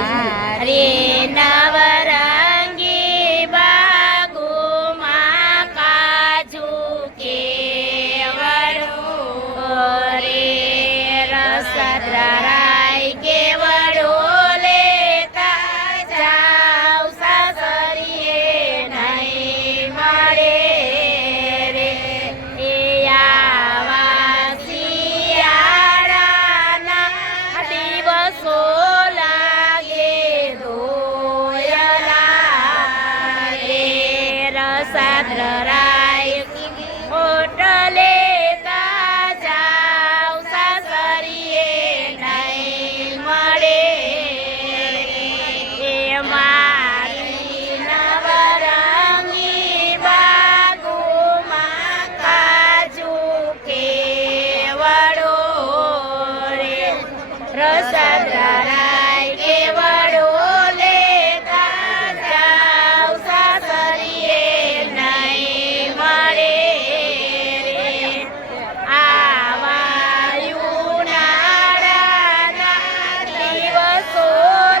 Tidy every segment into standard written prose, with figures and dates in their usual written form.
મારે નવરંગી બાગુમાં કાજુ કેવડો રે રસદ્રારાય કેવડો લેતા જાવ સાસરીએ નહીં મળે રે એ આવા શિયાળાના દિવસો લાગે દોયલા રે રસદ્રારાય હોટલે રસદ્રારાય કેવડો લેતા જાવ સાસરીએ નહીં મળે રે આવા ઉનાળાના દિવસો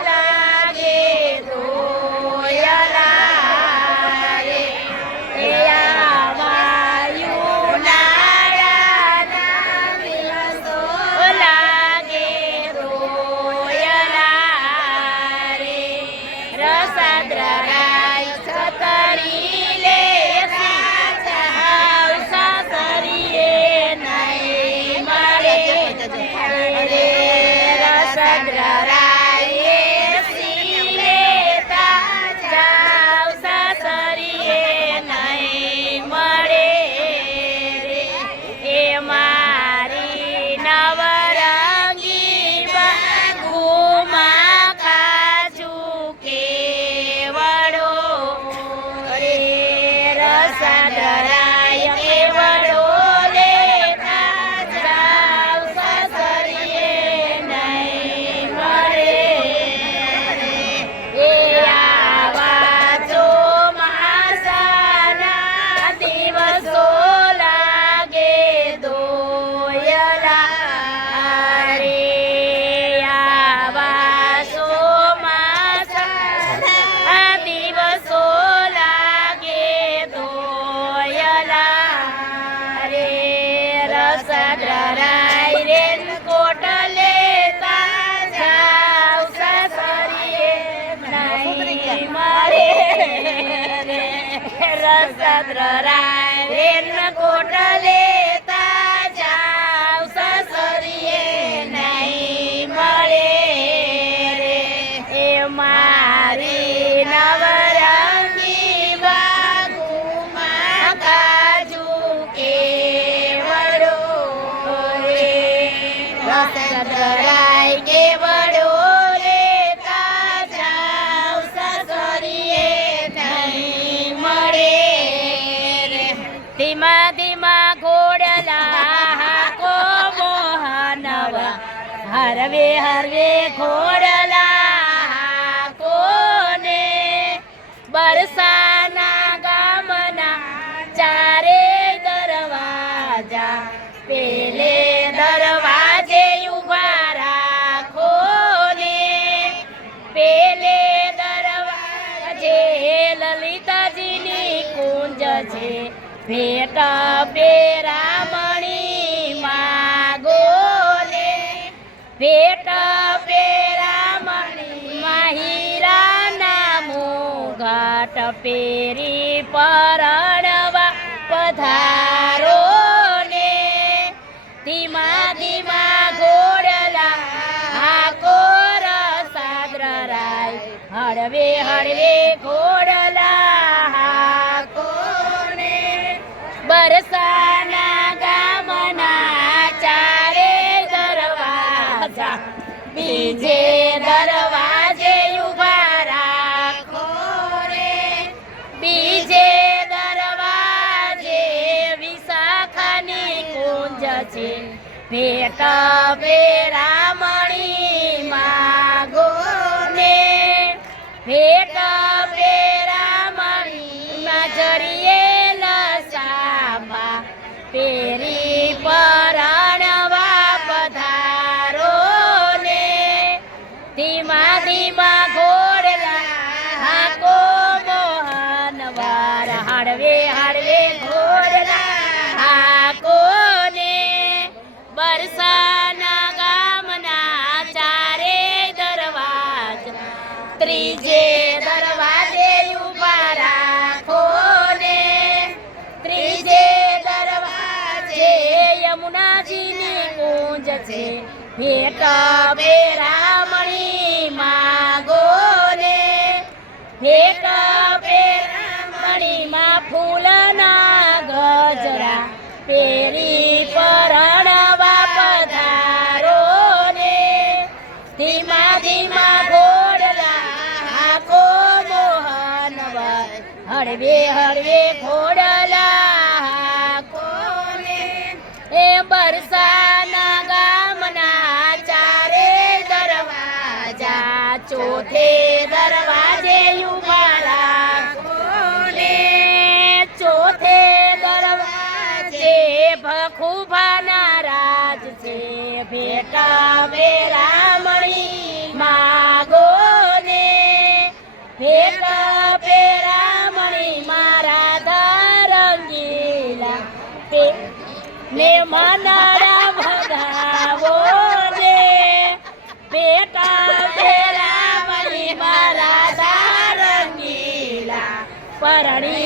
લાગે દોયલા રે આવા ઉનાળાના દિવસો લાગે રસદ્રારાય છતરી લેતા જાવ સાસરીએ નહીં મળે રે રસદ્રારાય એસી લેતા જાવ સાસરીએ નહીં મળે રે એ મારી નવરંગી બાગુમાં કાજુ કેવડો રે રસદ્રારાય કેવડો લેતા જાવ સાસરીએ નહીં મળે રે એ આવા ચોમાસાના દિવસો લાગે દોયલા રે આવા ચોમાસાના દિવસો લાગે દોયલા રે રસદ્રારાય રેનકોટ લેતા જાવ સાસરીએ નહીં મળે રે રસદ્રારાય રેનકોટ લેતા જાવ સાસરીએ નહીં મળે રે એ મારી નવરંગી બાગુમાં કાજુ કેવડો રે રસદ્રારાય કેવડો લેતા જાવ સાસરીએ નહીં મળે રે ધીમા ધીમા ઘોડલા હાકો મોહનવા હરવે હરવે ઘોડલા કોને બરસાના ગામના ચારે દરવાજા પેલે દરવાજે ઉભા રાખો ને પેલે દરવાજે લલિતાજીની કુંજ છે ભેટ પેરામણી માગો ને ભેટ પેરામણી માહિરાના મુઘાટ પેરી પરણવા પધારો ને ધીમા ધીમા ઘોડલા હાકો રસદ્રારાય હળવે હળવે ઘોડલા હાકો ને બરસાના ગામના ચારે દરવાજા બીજે દરવાજે ઉભા રાખો રે બીજે દરવાજે વિશાખાની કુંજ છે ભેટ પેરામણી માગો ને ભેટ પેરામણી માં જરીએ લસાબા પેરી પરણવા પધારો ને ધીમા ધીમા ઘોડલા હાકો મોહન વાર હળવે હળવે ઘોડલા હાકો ને બરસાના ગામના ચારે દરવાજા ત્રીજે દરવાજે ઉભા રાખો ને ત્રીજે દરવાજે યમુનાજીની કુંજ છે ભેટ પેરામણી માગો ને ભેટ પેરામણી માં ફૂલના ગજરા પેરી પરણવા પધારો ને ધીમા ધીમા ઘોડલા હાકો મોહન વાર હળવે હળવે ઘોડલા હાકો ને એ બરસાના ગામના ચારે દરવાજા ચોથે દરવાજે ઉભા રાખો ને ચોથે દરવાજે ભખુભાના રાજ છે ભેટા પેરામણી માગો ને ભેટા પેરામણી મારા ધરંગીલા ને મનારા ભગાવો ને ભેટા પેરામણી મારા ધરંગીલા પરણી